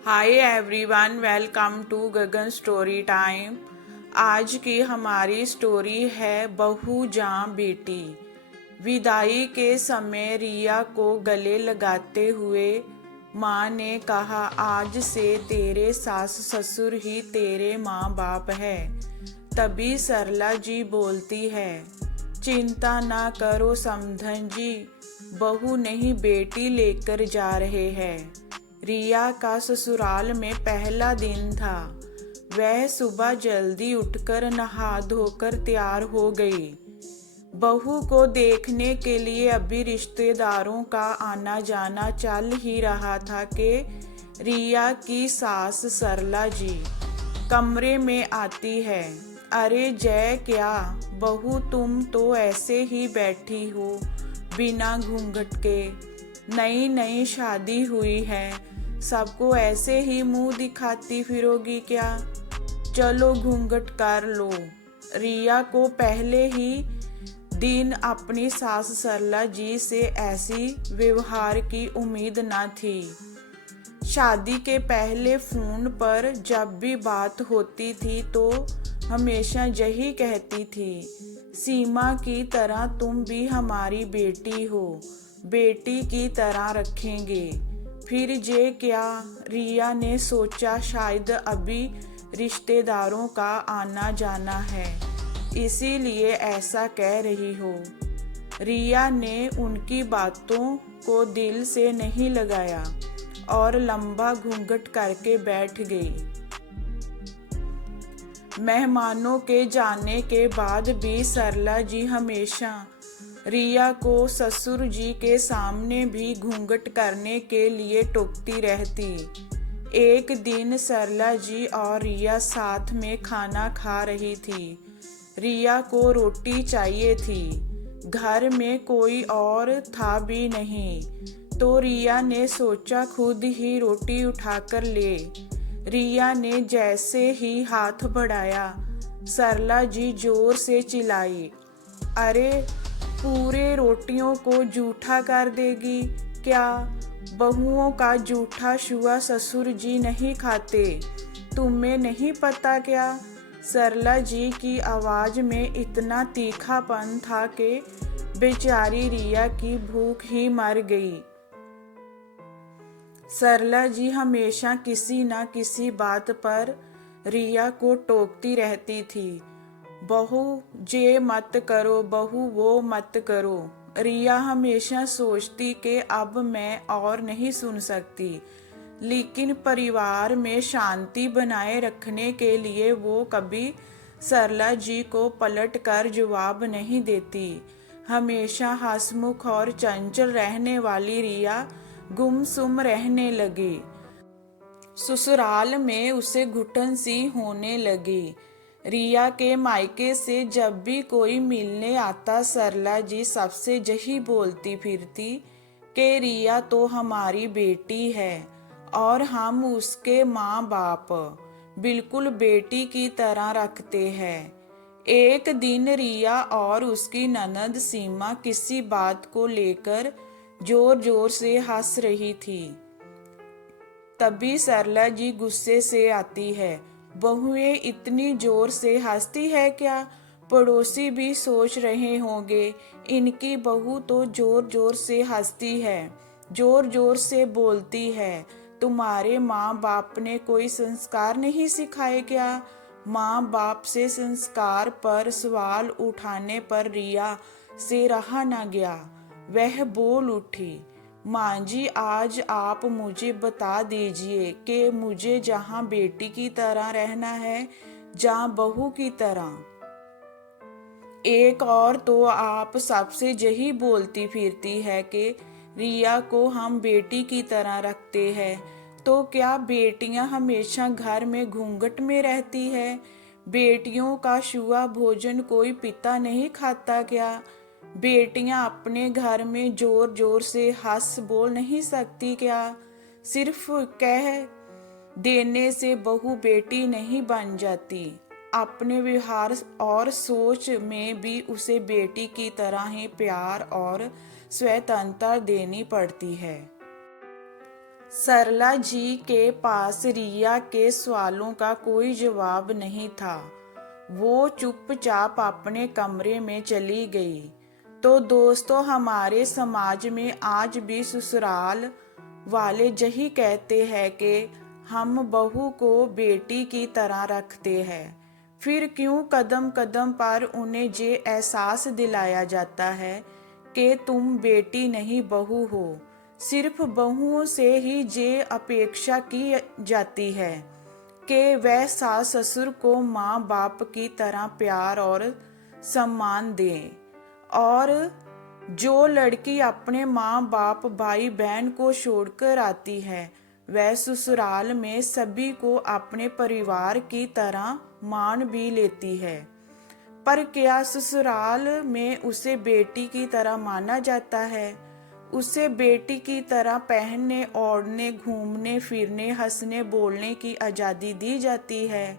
Hi everyone, welcome to Gagan story time. आज की हमारी स्टोरी है बहू जां बेटी। विदाई के समय रिया को गले लगाते हुए माँ ने कहा, आज से तेरे सास ससुर ही तेरे माँ बाप है। तभी सरला जी बोलती है, चिंता ना करो समधन जी, बहू नहीं बेटी लेकर जा रहे हैं। रिया का ससुराल में पहला दिन था। वह सुबह जल्दी उठकर नहा धोकर तैयार हो गई। बहू को देखने के लिए अभी रिश्तेदारों का आना जाना चल ही रहा था कि रिया की सास सरला जी कमरे में आती है। अरे जय, क्या बहू तुम तो ऐसे ही बैठी हो बिना घूंघट के? नई नई शादी हुई है, सबको ऐसे ही मुंह दिखाती फिरोगी क्या? चलो घूंघट कर लो। रिया को पहले ही दिन अपनी सास सरला जी से ऐसी व्यवहार की उम्मीद न थी। शादी के पहले फोन पर जब भी बात होती थी तो हमेशा यही कहती थी, सीमा की तरह तुम भी हमारी बेटी हो, बेटी की तरह रखेंगे। फिर जे क्या? रिया ने सोचा शायद अभी रिश्तेदारों का आना जाना है, इसीलिए ऐसा कह रही हो। रिया ने उनकी बातों को दिल से नहीं लगाया और लंबा घूंघट करके बैठ गई। मेहमानों के जाने के बाद भी सरला जी हमेशा रिया को ससुर जी के सामने भी घूंघट करने के लिए टोकती रहती। एक दिन सरला जी और रिया साथ में खाना खा रही थी। रिया को रोटी चाहिए थी, घर में कोई और था भी नहीं, तो रिया ने सोचा खुद ही रोटी उठाकर ले। रिया ने जैसे ही हाथ बढ़ाया, सरला जी जोर से चिल्लाई, अरे पूरे रोटियों को जूठा कर देगी क्या? बहुओं का जूठा शुआ ससुर जी नहीं खाते, तुम्हें नहीं पता क्या? सरला जी की आवाज में इतना तीखापन था कि बेचारी रिया की भूख ही मर गई। सरला जी हमेशा किसी न किसी बात पर रिया को टोकती रहती थी। बहू जे मत करो, बहू वो मत करो। रिया हमेशा सोचती कि अब मैं और नहीं सुन सकती, लेकिन परिवार में शांति बनाए रखने के लिए वो कभी सरला जी को पलट कर जवाब नहीं देती। हमेशा हंसमुख और चंचल रहने वाली रिया गुमसुम रहने लगी। ससुराल में उसे घुटन सी होने लगी। रिया के मायके से जब भी कोई मिलने आता, सरला जी सबसे यही बोलती फिरती कि रिया तो हमारी बेटी है और हम उसके माँ बाप बिल्कुल बेटी की तरह रखते हैं। एक दिन रिया और उसकी ननद सीमा किसी बात को लेकर जोर जोर से हंस रही थी। तभी सरला जी गुस्से से आती है, बहुएं इतनी जोर से हंसती है क्या? पड़ोसी भी सोच रहे होंगे, इनकी बहू तो जोर जोर से हंसती है, जोर जोर से बोलती है। तुम्हारे माँ बाप ने कोई संस्कार नहीं सिखाए क्या? माँ बाप से संस्कार पर सवाल उठाने पर रिया से रहा न गया। वह बोल उठी, माँ जी, आज आप मुझे बता दीजिए कि मुझे जहाँ बेटी की तरह रहना है, जहाँ बहू की तरह। एक और तो आप सबसे यही बोलती फिरती है कि रिया को हम बेटी की तरह रखते हैं, तो क्या बेटियां हमेशा घर में घूंघट में रहती है? बेटियों का छुआ भोजन कोई पिता नहीं खाता क्या? बेटियां अपने घर में जोर जोर से हंस बोल नहीं सकती क्या? सिर्फ कह देने से बहू बेटी नहीं बन जाती। अपने व्यवहार और सोच में भी उसे बेटी की तरह ही प्यार और स्वतंत्रता देनी पड़ती है। सरला जी के पास रिया के सवालों का कोई जवाब नहीं था। वो चुपचाप अपने कमरे में चली गई। तो दोस्तों, हमारे समाज में आज भी ससुराल वाले यही कहते हैं कि हम बहू को बेटी की तरह रखते हैं। फिर क्यों कदम कदम पर उन्हें ये एहसास दिलाया जाता है कि तुम बेटी नहीं बहू हो। सिर्फ बहुओं से ही ये अपेक्षा की जाती है कि वह सास ससुर को माँ बाप की तरह प्यार और सम्मान दें। और जो लड़की अपने माँ बाप भाई बहन को छोड़कर आती है, वह ससुराल में सभी को अपने परिवार की तरह मान भी लेती है। पर क्या ससुराल में उसे बेटी की तरह माना जाता है? उसे बेटी की तरह पहनने, ओढ़ने, घूमने फिरने, हंसने बोलने की आज़ादी दी जाती है?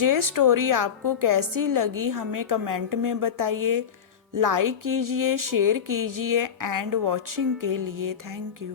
ये स्टोरी आपको कैसी लगी हमें कमेंट में बताइए। लाइक कीजिए, शेयर कीजिए एंड वॉचिंग के लिए थैंक यू।